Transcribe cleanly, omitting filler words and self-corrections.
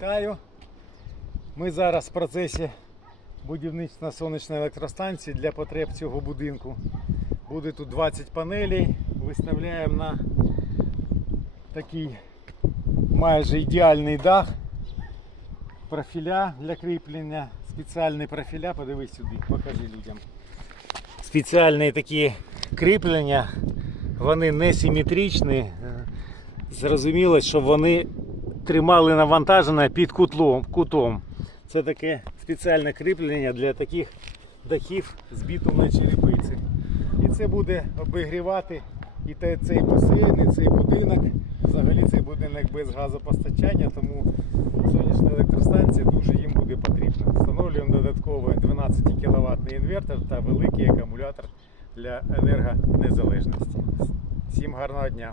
Вітаю! Ми зараз в процесі будівництва сонячної електростанції для потреб цього будинку. Буде тут 20 панелей. Виставляємо на такий майже ідеальний дах. Профіля для кріплення. Спеціальні профіля, подивись сюди, покажи людям. Спеціальні такі кріплення, вони не симетричні. Зрозуміло, щоб вони тримали навантаження під кутом. Це таке спеціальне кріплення для таких дахів з бітумної черепиці. І це буде обігрівати і цей басейн, і цей будинок. Взагалі цей будинок без газопостачання, тому сонячна електростанція дуже їм буде потрібна. Встановлюємо додатково 12 кВт інвертор та великий акумулятор для енергонезалежності. Всім гарного дня!